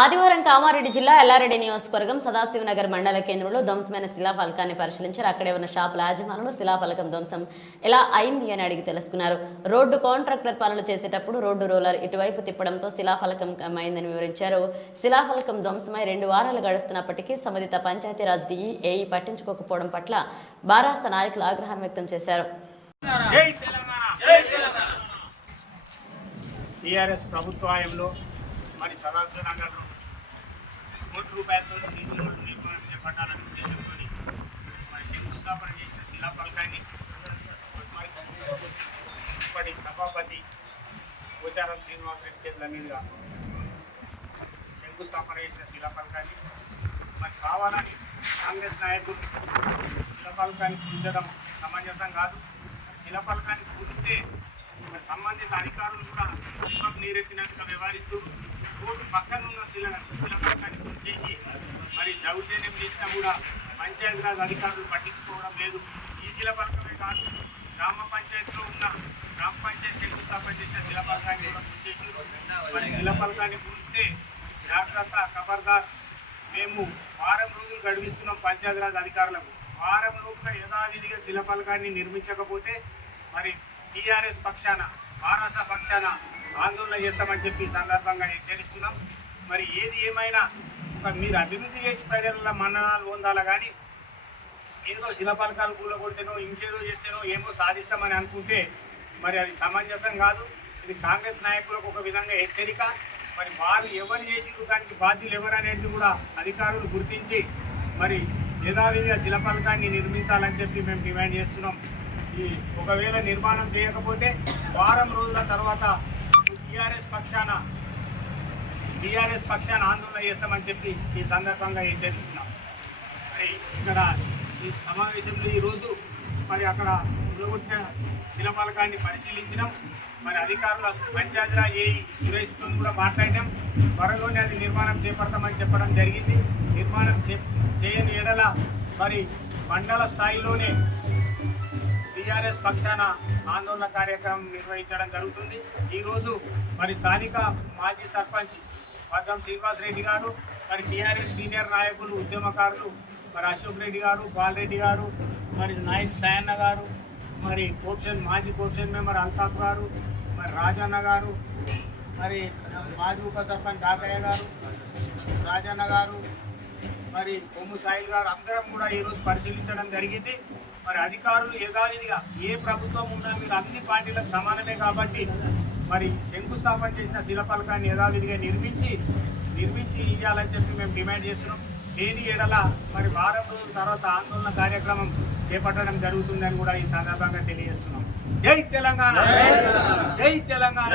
ఆదివారం కామారెడ్డి జిల్లా ఎల్లారెడ్డి నియోజకవర్గం సదాశివనగర్ మండల కేంద్రంలో ధ్వంసమైన శిలాఫలకాన్ని పరిశీలించారు. అక్కడే ఉన్న షాపుల యాజమానులు శిలాఫలకం ధ్వంసం ఎలా అయింది అని అడిగి తెలుసుకున్నారు. రోడ్డు కాంట్రాక్టర్ పనులు చేసేటప్పుడు రోడ్డు రోలర్ ఇటువైపు తిప్పడంతో శిలాఫలకం అయిందని వివరించారు. శిలాఫలకం ధ్వంసమై 2 వారాలు గడుస్తున్నప్పటికీ సంబంధిత పంచాయతీరాజ్ డిఈ ఏఈ పట్టించుకోకపోవడం పట్ల బారాస నాయకులు ఆగ్రహం వ్యక్తం చేశారు. టీఆర్ఎస్ ప్రభుత్వంలో మరి సదాశివనగర్లో ₹1 సీసీ రోడ్డు నిర్మాణం చేపట్టాలనే ఉద్దేశంతో మరి శంకుస్థాపన చేసిన శిలాఫలకాన్ని మరి ఇప్పటి సభాపతి పోచారం శ్రీనివాసరెడ్డి చేతుల మీదుగా శంకుస్థాపన చేసిన శిలాఫలకాన్ని మరి కావాలని కాంగ్రెస్ నాయకులు శిలాఫలకాన్ని కూల్చడం సమంజసం కాదు. శిలాఫలకాన్ని కూల్చితే మరి సంబంధిత అధికారులు కూడా నీరెత్తినట్టుగా వ్యవహరిస్తూ రోడ్డు పక్కన ఉన్న శిలాఫలకాన్ని చేసి మరి దౌర్జన్యం చేసినా కూడా పంచాయతీరాజ్ అధికారులు పట్టించుకోవడం లేదు. ఈ శిలాఫలకమే కాదు, గ్రామ పంచాయతీలో ఉన్న గ్రామ పంచాయతీ శంకుస్థాపన చేసిన శిలాఫలకాన్ని కూడా కూల్చేసి మరి శిలాఫలకాన్ని కూల్చితే జాగ్రత్త, ఖబర్దార్. మేము వారం రోజులు గడిపిస్తున్నాం పంచాయతీరాజ్ అధికారులకు. వారం లోపుగా యథావిధిగా శిలాఫలకాన్ని నిర్మించకపోతే మరి టీఆర్ఎస్ పక్షాన, బారాస పక్షాన ఆందోళన చేస్తామని చెప్పి సందర్భంగా హెచ్చరిస్తున్నాం. మరి ఏది ఏమైనా మీరు అభివృద్ధి చేసి ప్రజల మన్ననాలు పొందాలా కానీ ఏదో శిలాఫలకాలు కూలగొడితేనో ఇంకేదో చేస్తేనో ఏమో సాధిస్తామని అనుకుంటే మరి అది సమంజసం కాదు. ఇది కాంగ్రెస్ నాయకులకు ఒక విధంగా హెచ్చరిక. మరి వారు ఎవరు చేసిరు, దానికి బాధ్యులు ఎవరు అనేది కూడా అధికారులు గుర్తించి మరి యథావిధిగా శిలాఫలకాన్ని నిర్మించాలని చెప్పి మేము డిమాండ్ చేస్తున్నాం. ఈ ఒకవేళ నిర్మాణం చేయకపోతే వారం రోజుల తర్వాత టీఆర్ఎస్ పక్షాన ఆందోళన చేస్తామని చెప్పి ఈ సందర్భంగా హెచ్చరిస్తున్నాం. మరి ఇక్కడ ఈ సమావేశంలో ఈరోజు మరి అక్కడ కూలగొట్టిన శిలాఫలకాన్ని పరిశీలించినాం. మరి అధికారుల పంచాయతీరాజ్ ఏఈ సురేష్తో కూడా మాట్లాడినాం. త్వరలోనే అది నిర్మాణం చేపడతామని చెప్పడం జరిగింది. నిర్మాణం చేయని ఎడల మరి మండల స్థాయిలోనే టీఆర్ఎస్ పక్షాన ఆందోళన కార్యక్రమం నిర్వహించడం జరుగుతుంది. ఈరోజు మరి స్థానిక మాజీ సర్పంచ్ వర్గం శ్రీనివాసరెడ్డి గారు, మరి టీఆర్ఎస్ సీనియర్ నాయకులు, ఉద్యమకారులు మరి అశోక్ రెడ్డి గారు, బాలరెడ్డి గారు, మరి నాయక్ సాయన్న గారు, మరి మాజీ కోప్షన్ మెంబర్ అల్తాఫ్ గారు, మరి రాజన్న గారు, మరి మాజీ ఉప సర్పంచ్ డాకయ్య గారు, రాజన్న గారు, మరి కొమ్ము సాయిల్ గారు అందరం కూడా ఈరోజు పరిశీలించడం జరిగింది. మరి అధికారులు యథావిధిగా ఏ ప్రభుత్వం ఉన్నా మీరు అన్ని పార్టీలకు సమానమే కాబట్టి మరి శంకుస్థాపన చేసిన శిలాఫలకాన్ని యథావిధిగా నిర్మించి ఇవ్వాలని చెప్పి మేము డిమాండ్ చేస్తున్నాం. లేని ఎడల మరి వారం రోజుల తర్వాత ఆందోళన కార్యక్రమం చేపట్టడం జరుగుతుందని కూడా ఈ సందర్భంగా తెలియజేస్తున్నాం. జై తెలంగాణ, జై తెలంగాణ.